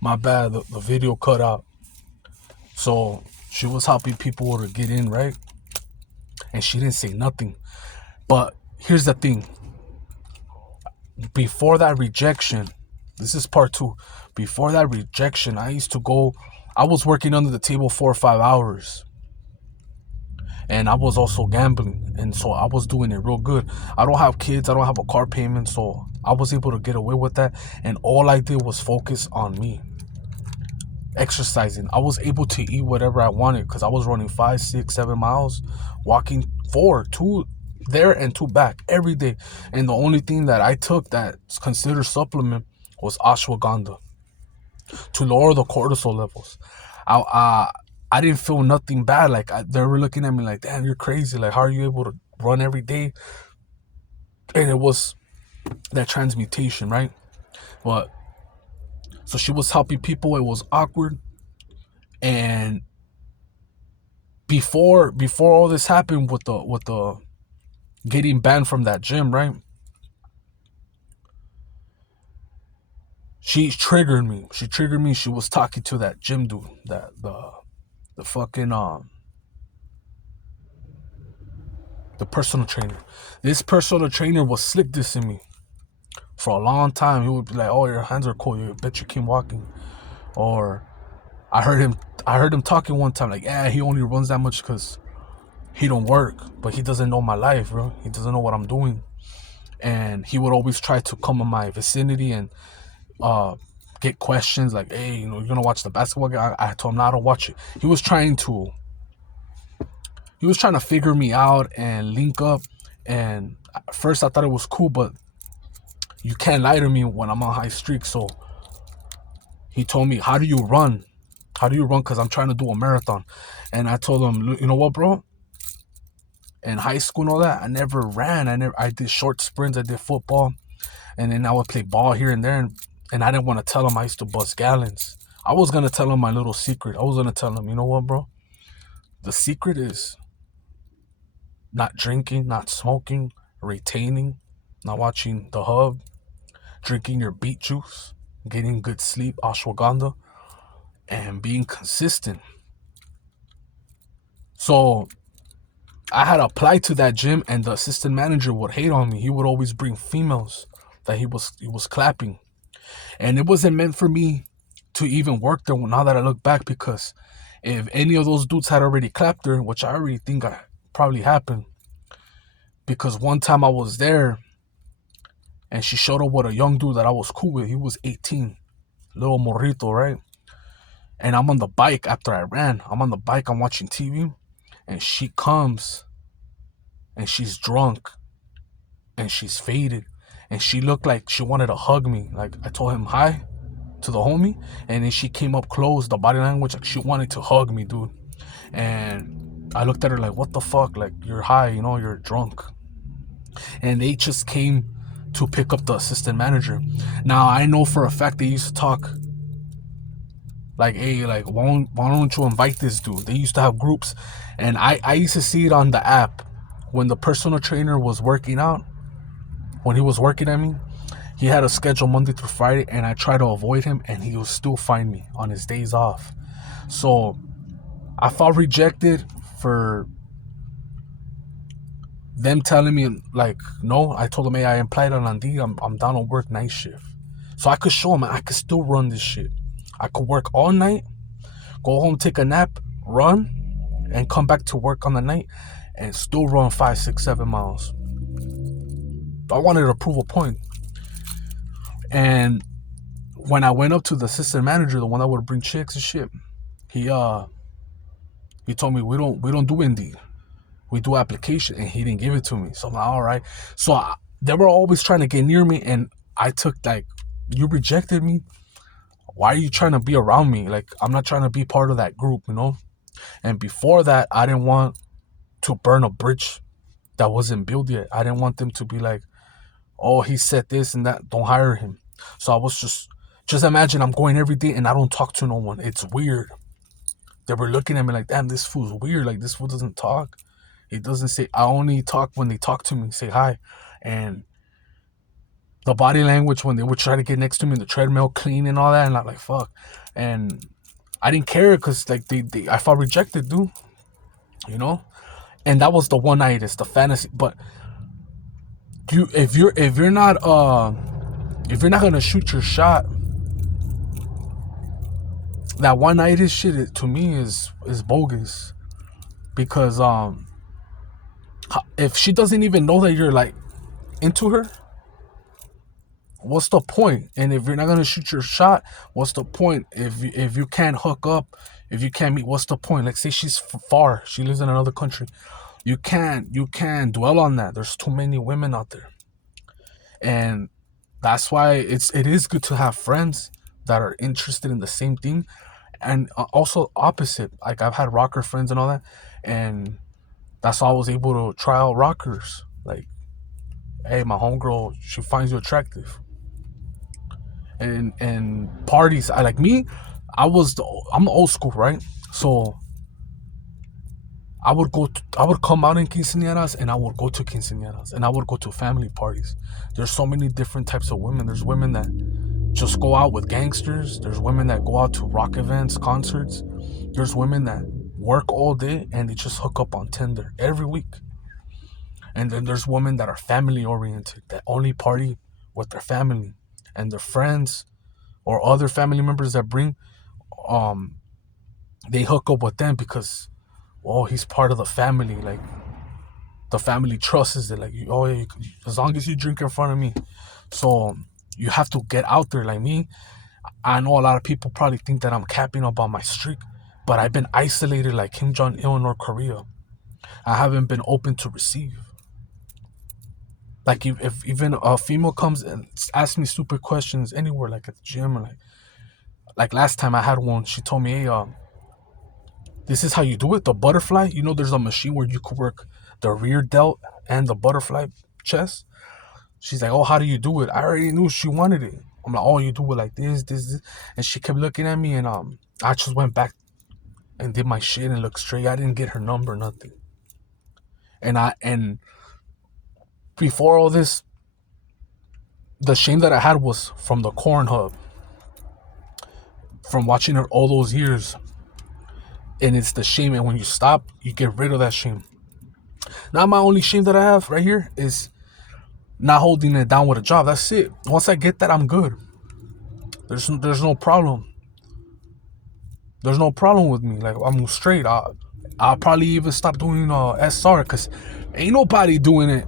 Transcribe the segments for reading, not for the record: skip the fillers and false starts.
My bad, the video cut out. So she was helping people to get in, right? And she didn't say nothing. But here's the thing. Before that rejection, this is part two. Before that rejection, I was working under the table 4 or 5 hours. And I was also gambling. And so I was doing it real good. I don't have kids. I don't have a car payment. So I was able to get away with that. And all I did was focus on me. Exercising. I was able to eat whatever I wanted because I was running 5, 6, 7 miles, walking 2 there and 2 back every day. And the only thing that I took that's considered supplement was ashwagandha to lower the cortisol levels. I didn't feel nothing bad. Like they were looking at me like, "Damn, you're crazy. Like, how are you able to run every day?" And it was that transmutation, right? But so she was helping people. It was awkward, and before all this happened with the getting banned from that gym, right? She triggered me. She triggered me. She was talking to that gym dude, that the fucking the personal trainer. This personal trainer was slick dissing me for a long time. He would be like, "Oh, your hands are cold. You bet you keep walking." Or I heard him talking one time like, "Yeah, he only runs that much because he don't work, but he doesn't know my life, bro. He doesn't know what I'm doing." And he would always try to come in my vicinity and uh get questions like, "Hey, you're gonna watch the basketball game?" I told him not to watch it. He was trying to figure me out and link up. And at first I thought it was cool, but you can't lie to me when I'm on high streak. So he told me, "How do you run? How do you run? Because I'm trying to do a marathon." And I told him, "You know what, bro? In high school and all that, I never ran. I did short sprints. I did football, and then I would play ball here and there. And I didn't want to tell him I used to bust gallons. I was gonna tell him my little secret. I was gonna tell him, you know what, bro? The secret is not drinking, not smoking, retaining, not watching the hub, drinking your beet juice, getting good sleep, ashwagandha, and being consistent." So I had applied to that gym, and the assistant manager would hate on me. He would always bring females that he was clapping, and it wasn't meant for me to even work there. Now that I look back, because if any of those dudes had already clapped her, which I already think I probably happened, because one time I was there and she showed up with a young dude that I was cool with. He was 18, little morrito, right? And I'm on the bike after I ran. I'm on the bike, I'm watching TV, and she comes and she's drunk and she's faded, and she looked like she wanted to hug me. Like I told him hi to the homie, and then she came up close, the body language, like she wanted to hug me, dude. And I looked at her like, "What the fuck? Like, you're high, you're drunk." And they just came to pick up the assistant manager. Now I know for a fact they used to talk like, "Hey, like, why don't you invite this dude?" They used to have groups, and I used to see it on the app when the personal trainer was working out. When he was working at me, he had a schedule Monday through Friday, and I tried to avoid him, and he would still find me on his days off. So I felt rejected for them telling me, like, no. I told them, "Hey, I implied on Andy. I'm down to work night shift." So I could show them I could still run this shit. I could work all night, go home, take a nap, run, and come back to work on the night and still run 5, 6, 7 miles. I wanted to prove a point. And when I went up to the assistant manager, the one that would bring chicks and shit, he he told me, we don't do Indeed. We do application, and he didn't give it to me. So I'm like, all right. So they were always trying to get near me, and I took like, "You rejected me. Why are you trying to be around me? Like, I'm not trying to be part of that group. And before that, I didn't want to burn a bridge that wasn't built yet. I didn't want them to be like, "Oh, he said this and that, don't hire him." So I was just imagine I'm going every day and I don't talk to no one. It's weird. They were looking at me like, "Damn, this fool's weird. Like, this fool doesn't talk. He doesn't say." I only talk when they talk to me, say hi. And the body language when they would try to get next to me in the treadmill, clean and all that, and I'm like, fuck. And I didn't care because like I felt rejected, dude. You know, and that was the one itis, the fantasy. But you, if you're not gonna shoot your shot, that one itis shit to me is bogus. Because if she doesn't even know that you're like into her, what's the point? And if you're not gonna shoot your shot, what's the point? If you can't hook up, if you can't meet, what's the point? Like say she's far, she lives in another country. You can't dwell on that. There's too many women out there, and that's why it is good to have friends that are interested in the same thing, and also opposite. Like I've had rocker friends and all that, and that's how I was able to try out rockers. Like, hey, my homegirl, she finds you attractive. And parties, I like me. I'm old school, right? So I would come out in quinceañeras, and I would go to quinceañeras, and I would go to family parties. There's so many different types of women. There's women that just go out with gangsters. There's women that go out to rock events, concerts. There's women that work all day and they just hook up on Tinder every week. And then there's women that are family oriented, that only party with their family and their friends or other family members that bring they hook up with them because, oh, he's part of the family. Like the family trusts it. Like, oh yeah, as long as you drink in front of me. So you have to get out there. Like me, I know a lot of people probably think that I'm capping about my streak, but I've been isolated like Kim Jong-il in North Korea. I haven't been open to receive. Like if even a female comes and asks me stupid questions anywhere, like at the gym or like last time I had one, she told me, hey, this is how you do it. The butterfly, you know, there's a machine where you could work the rear delt and the butterfly chest. She's like, oh, how do you do it? I already knew she wanted it. I'm like, oh, you do it like this. And she kept looking at me, and I just went back and did my shit and looked straight. I didn't get her number, nothing. And before all this, the shame that I had was from the corn hub, from watching her all those years. And it's the shame, and when you stop, you get rid of that shame. Now my only shame that I have right here is not holding it down with a job. That's it. Once I get that, I'm good. There's no problem. There's no problem with me. Like I'm straight. I'll probably even stop doing SR because ain't nobody doing it.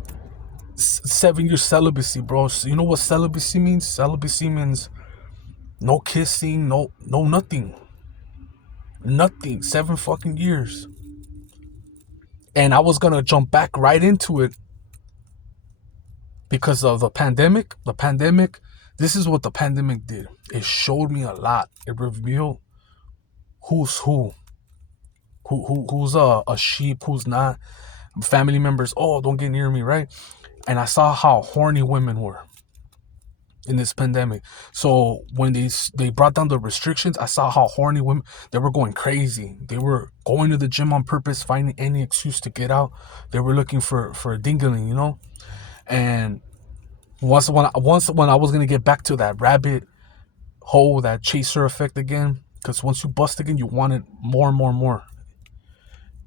7 years celibacy, bro. So you know what celibacy means? Celibacy means no kissing, no nothing. Nothing. 7 fucking years. And I was gonna jump back right into it because of the pandemic. This is what the pandemic did. It showed me a lot. It revealed who's who's a sheep, who's not. Family members, oh, don't get near me, right? And I saw how horny women were in this pandemic. So when they brought down the restrictions, I saw how horny women, they were going crazy. They were going to the gym on purpose, finding any excuse to get out. They were looking for a dingling, you know. And once when I was gonna get back to that rabbit hole, that chaser effect again, because once you bust again, you want it more and more and more.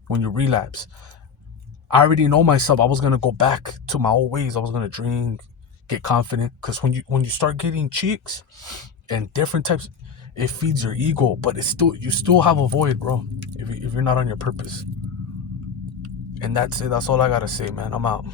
When you relapse, I already know myself. I was gonna go back to my old ways. I was gonna drink, get confident, because when you start getting cheeks and different types, it feeds your ego. But you still have a void, bro. If you're not on your purpose. And that's it. That's all I gotta say, man. I'm out.